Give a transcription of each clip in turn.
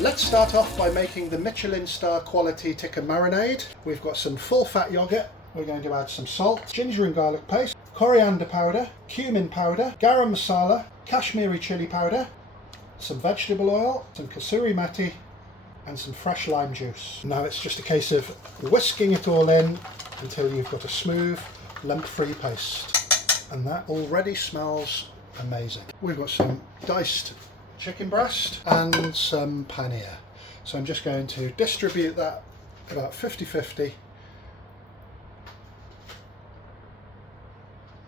Let's start off by making the Michelin-star quality tikka marinade. We've got some full fat yogurt. We're going to add some salt, ginger and garlic paste, coriander powder, cumin powder, garam masala, Kashmiri chili powder, some vegetable oil, some kasuri methi and some fresh lime juice. Now it's just a case of whisking it all in until you've got a smooth, lump-free paste. And that already smells amazing. We've got some diced chicken breast and some paneer. So I'm just going to distribute that about 50-50.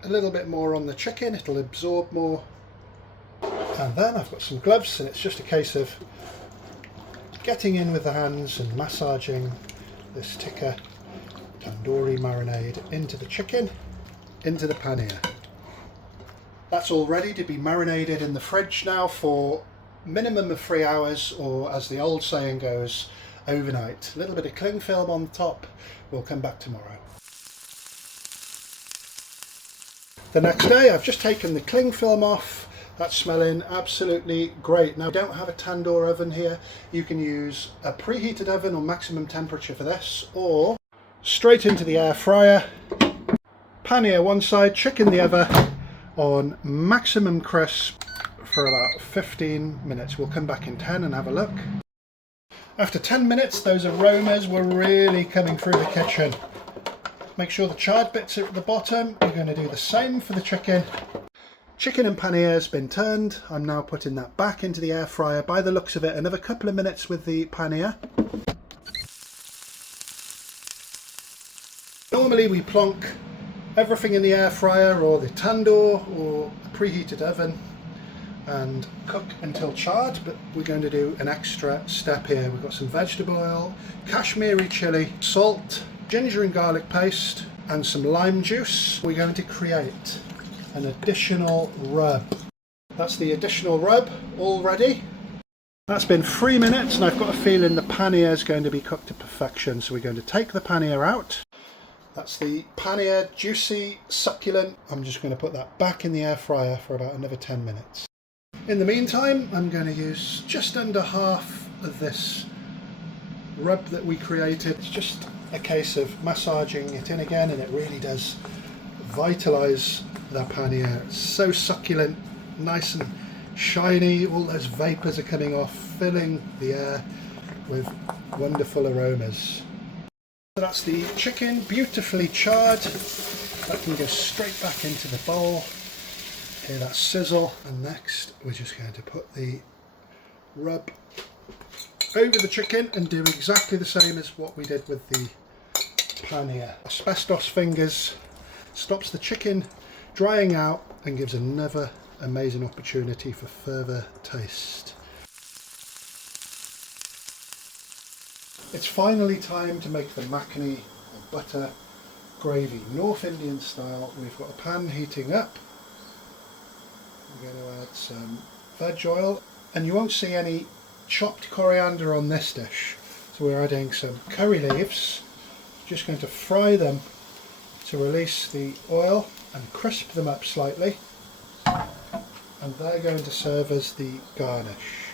A little bit more on the chicken, it'll absorb more. And then I've got some gloves, and it's just a case of getting in with the hands and massaging this tikka tandoori marinade into the chicken, into the paneer. That's all ready to be marinated in the fridge now for minimum of 3 hours, or as the old saying goes, overnight. A little bit of cling film on the top. We'll come back tomorrow. The next day I've just taken the cling film off. That's smelling absolutely great. Now I don't have a tandoor oven here. You can use a preheated oven or maximum temperature for this, or straight into the air fryer. Paneer one side, chicken the other, on maximum crisp for about 15 minutes. We'll come back in 10 and have a look. After 10 minutes, those aromas were really coming through the kitchen. Make sure the charred bits are at the bottom. We're going to do the same for the chicken. Chicken and paneer has been turned. I'm now putting that back into the air fryer. By the looks of it, another couple of minutes with the paneer. Normally we plonk everything in the air fryer or the tandoor or a preheated oven and cook until charred, but we're going to do an extra step here. We've got some vegetable oil, Kashmiri chili, salt, ginger and garlic paste and some lime juice. We're going to create an additional rub. That's the additional rub all ready. That's been 3 minutes and I've got a feeling the paneer is going to be cooked to perfection, so we're going to take the paneer out. That's the paneer, juicy, succulent. I'm just going to put that back in the air fryer for about another 10 minutes. In the meantime, I'm going to use just under half of this rub that we created. It's just a case of massaging it in again, and it really does vitalise the paneer. It's so succulent, nice and shiny. All those vapours are coming off, filling the air with wonderful aromas. So that's the chicken, beautifully charred. That can go straight back into the bowl. Hear that sizzle. And next we're just going to put the rub over the chicken and do exactly the same as what we did with the paneer. Asbestos fingers stops the chicken drying out and gives another amazing opportunity for further taste. It's finally time to make the makhani or butter gravy, North Indian style. We've got a pan heating up. We're going to add some veg oil, and you won't see any chopped coriander on this dish. So we're adding some curry leaves, just going to fry them to release the oil and crisp them up slightly, and they're going to serve as the garnish.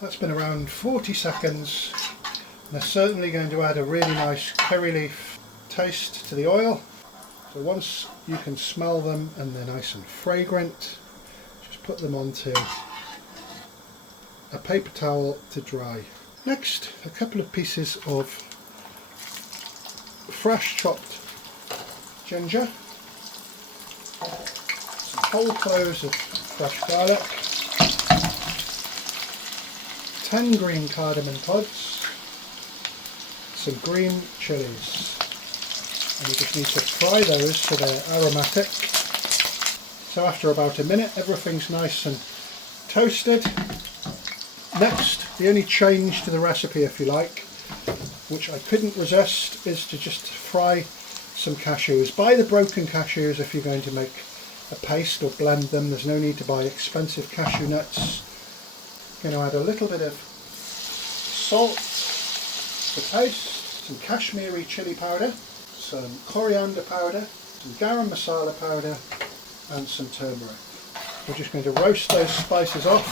That's been around 40 seconds. They're certainly going to add a really nice curry leaf taste to the oil. So once you can smell them and they're nice and fragrant, just put them onto a paper towel to dry. Next, a couple of pieces of fresh chopped ginger, some whole cloves of fresh garlic, 10 green cardamom pods, some green chilies, and you just need to fry those so they're aromatic. So after about a minute, everything's nice and toasted. Next, the only change to the recipe, if you like, which I couldn't resist, is to just fry some cashews. Buy the broken cashews if you're going to make a paste or blend them. There's no need to buy expensive cashew nuts. I'm going to add a little bit of salt to taste, some Kashmiri chili powder, some coriander powder, some garam masala powder and some turmeric. We're just going to roast those spices off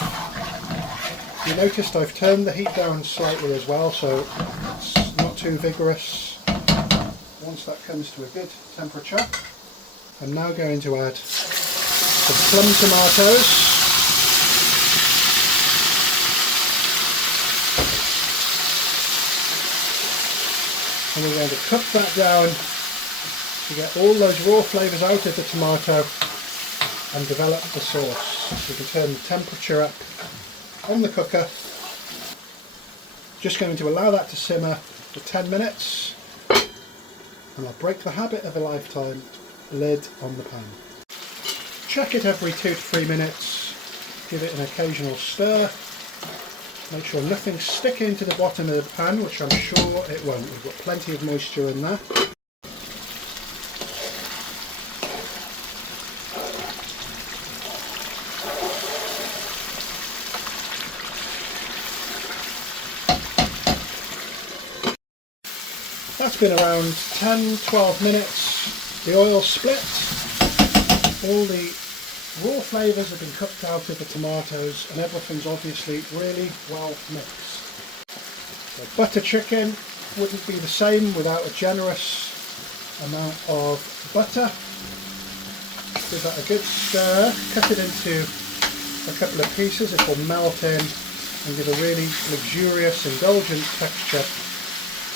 You noticed I've turned the heat down slightly as well, so it's not too vigorous. Once that comes to a good temperature, I'm now going to add some plum tomatoes. And we're going to cook that down to get all those raw flavours out of the tomato and develop the sauce. So we can turn the temperature up on the cooker. Just going to allow that to simmer for 10 minutes, and I'll break the habit of a lifetime, lid on the pan. Check it every 2 to 3 minutes, give it an occasional stir. Make sure nothing's sticking to the bottom of the pan, which I'm sure it won't. We've got plenty of moisture in there. That's been around 10-12 minutes. The oil's split. All the raw flavours have been cooked out of the tomatoes and everything's obviously really well mixed. So butter chicken wouldn't be the same without a generous amount of butter. Give that a good stir, cut it into a couple of pieces, it will melt in and give a really luxurious, indulgent texture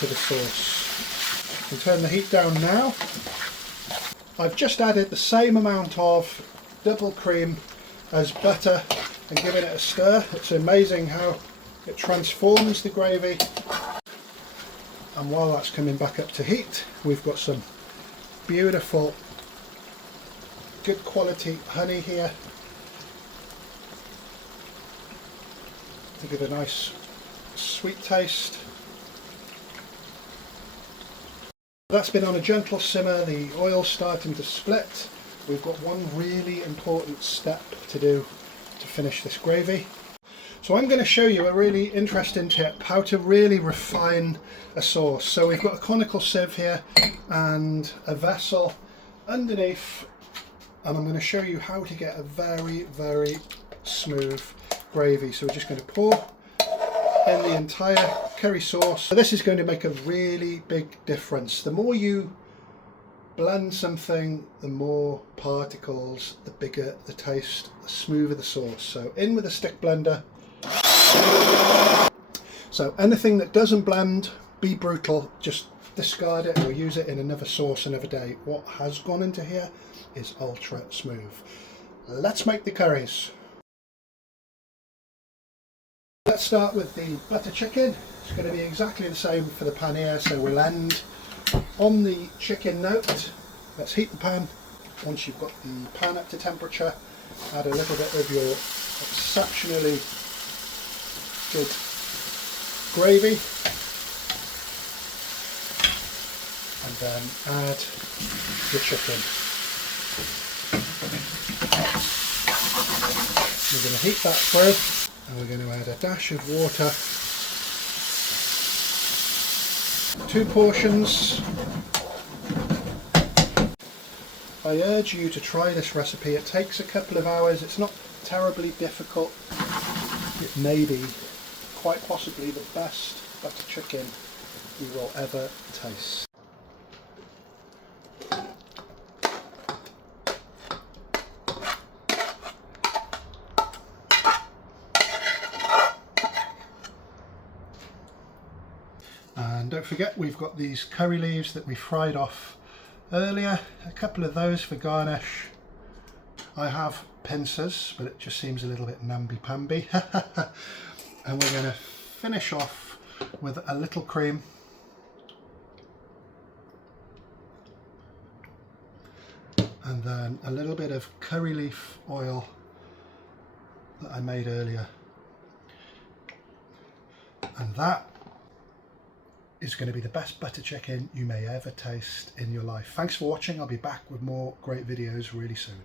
to the sauce. You can turn the heat down now. I've just added the same amount of double cream as butter and given it a stir. It's amazing how it transforms the gravy. And while that's coming back up to heat, we've got some beautiful, good quality honey here to give a nice sweet taste. That's been on a gentle simmer, the oil's starting to split. We've got one really important step to do to finish this gravy. So I'm going to show you a really interesting tip, how to really refine a sauce. So we've got a conical sieve here and a vessel underneath, and I'm going to show you how to get a very, very smooth gravy. So we're just going to pour in the entire curry sauce. So this is going to make a really big difference. The more you blend something, the more particles, the bigger the taste, the smoother the sauce. So in with a stick blender. So anything that doesn't blend, be brutal, just discard it or use it in another sauce another day. What has gone into here is ultra smooth. Let's make the curries. Let's start with the butter chicken. It's going to be exactly the same for the paneer, so we'll end on the chicken note. Let's heat the pan. Once you've got the pan up to temperature, add a little bit of your exceptionally good gravy, and then add the chicken. We're going to heat that through, and we're going to add a dash of water. 2 portions. I urge you to try this recipe. It takes a couple of hours. It's not terribly difficult. It may be quite possibly the best butter chicken you will ever taste. And don't forget, we've got these curry leaves that we fried off earlier, a couple of those for garnish. I have pincers, but it just seems a little bit namby-pamby. And we're going to finish off with a little cream. And then a little bit of curry leaf oil that I made earlier. And that is going to be the best butter chicken you may ever taste in your life. Thanks for watching. I'll be back with more great videos really soon.